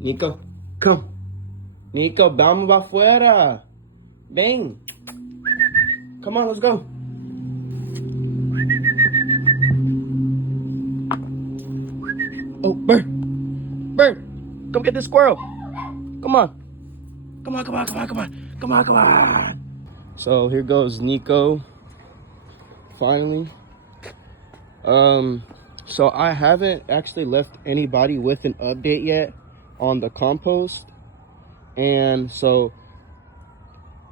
Nico, come. Nico, vamos para afuera. Ven. Come on, let's go. Oh, Bird. Bird, come get this squirrel. Come on. Come on, come on, come on, come on. Come on, come on. So here goes Nico. Finally. So I haven't actually left anybody with an update yet on the compost. And so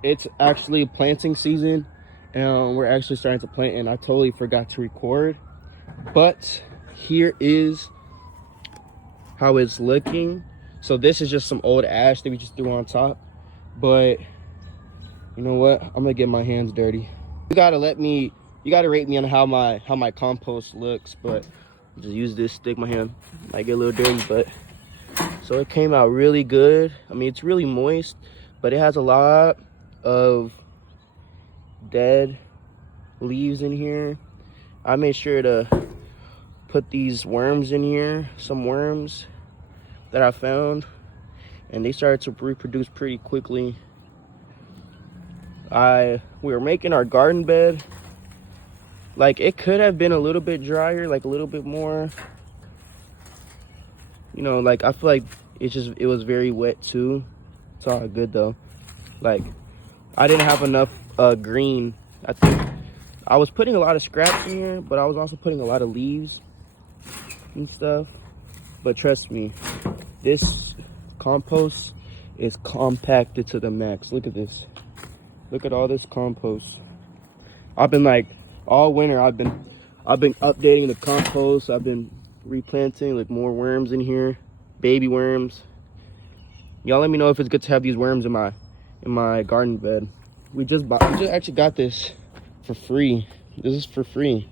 it's actually planting season, and we're actually starting to plant, and I totally forgot to record. But here is how it's looking. So this is just some old ash that we just threw on top. But you know what? I'm gonna get my hands dirty. You gotta rate me on how my compost looks, but just use this, stick my hand. Might get a little dirty, but so it came out really good. I mean, it's really moist, but it has a lot of dead leaves in here. I made sure to put these worms in here, some worms that I found, and they started to reproduce pretty quickly. We were making our garden bed. Like, it could have been a little bit drier, like a little bit more, you know, like I feel like it was very wet too. It's all good though. Like, I didn't have enough green. I think I was putting a lot of scraps in here, but I was also putting a lot of leaves and stuff. But trust me, this compost is compacted to the max. Look at this. Look at all this compost. I've been like, all winter I've been updating the compost. I've been replanting like more worms in here, baby worms. Y'all let me know if it's good to have these worms in my garden bed. We just actually got this for free. This is for free.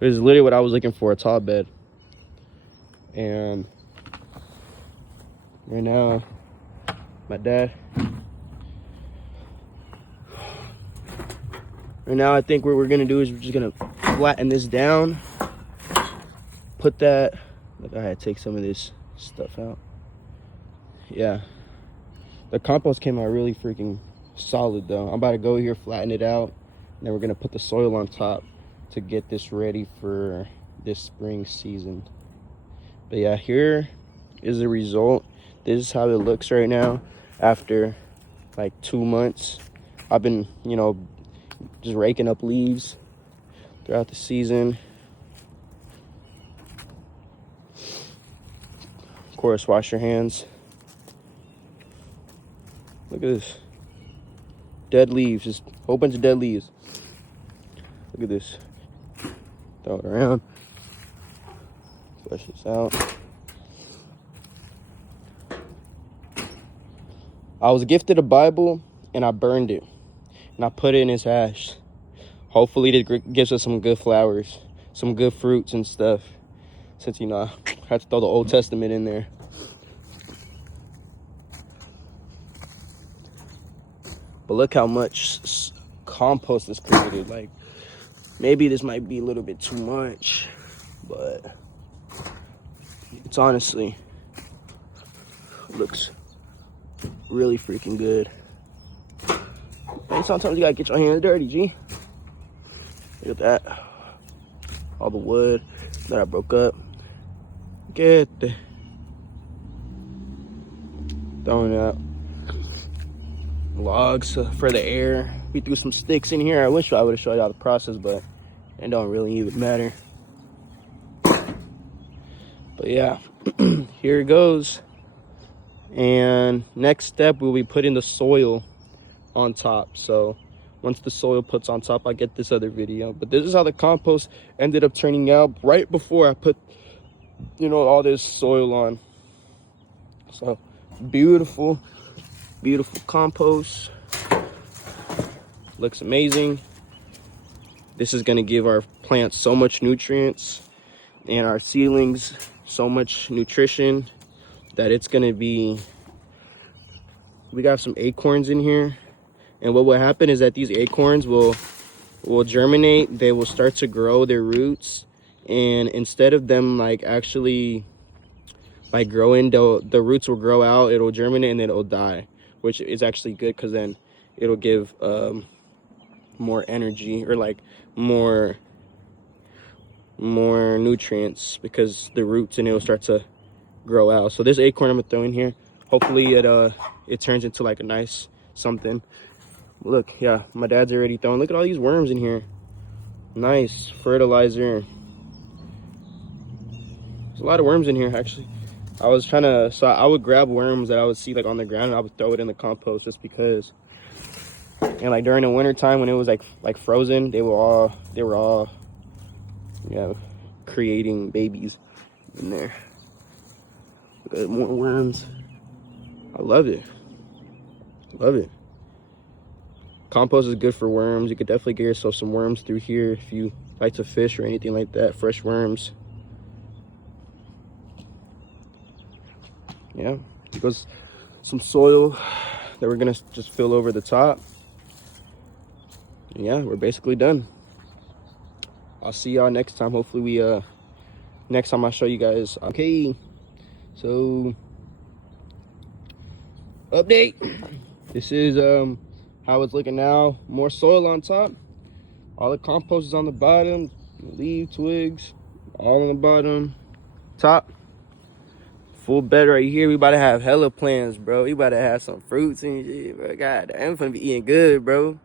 This is literally what I was looking for, a tall bed. And right now, my dad. Right now, I think what we're gonna do is we're just gonna flatten this down. Put that. Look, I had to take some of this stuff out. Yeah, the compost came out really freaking solid though. I'm about to go here, flatten it out, and then we're gonna put the soil on top to get this ready for this spring season. But yeah, here is the result. This is how it looks right now after like 2 months. I've been, you know, just raking up leaves throughout the season. Of course, wash your hands. Look at this. Dead leaves, just a whole bunch of dead leaves. Look at this. Throw it around. Flush this out. I was gifted a Bible and I burned it. And I put it in his ash. Hopefully it gives us some good flowers, some good fruits and stuff. Since, you know, I had to throw the Old Testament in there. But look how much compost is created. Like, maybe this might be a little bit too much, but it's honestly looks really freaking good. And sometimes you gotta get your hands dirty, G. Look at that. All the wood that I broke up. Get the throwing out logs for the air. We threw some sticks in here. I wish I would have showed y'all the process, but it don't really even matter. But yeah, here it goes. And next step, we'll be putting the soil on top. So once the soil puts on top, I get this other video. But this is how the compost ended up turning out right before I put, you know, all this soil on. So beautiful, beautiful compost. Looks amazing. This is gonna give our plants so much nutrients and our seedlings so much nutrition that it's gonna be, we got some acorns in here. And what will happen is that these acorns will germinate. They will start to grow their roots. And instead of them like actually like growing, the roots will grow out, it'll germinate, and then it'll die, which is actually good because then it'll give more energy, or like more nutrients, because the roots, and it'll start to grow out. So this acorn I'm gonna throw in here, hopefully it turns into like a nice something. Look, yeah, my dad's already throwing. Look at all these worms in here. Nice fertilizer. There's a lot of worms in here actually. I was trying to, so I would grab worms that I would see like on the ground, and I would throw it in the compost just because. And like during the winter time when it was like frozen, they were all yeah, creating babies in there. Look at more worms. I love it. Love it. Compost is good for worms. You could definitely get yourself some worms through here if you like to fish or anything like that. Fresh worms. Yeah, because some soil that we're gonna just fill over the top. Yeah, we're basically done. I'll see y'all next time. Hopefully we next time I'll show you guys. Okay, so update. This is how it's looking now. More soil on top. All the compost is on the bottom. Leaf, twigs, all on the bottom. Top. Full bed right here. We about to have hella plants, bro. We about to have some fruits and shit, bro. God, I'm gonna be eating good, bro.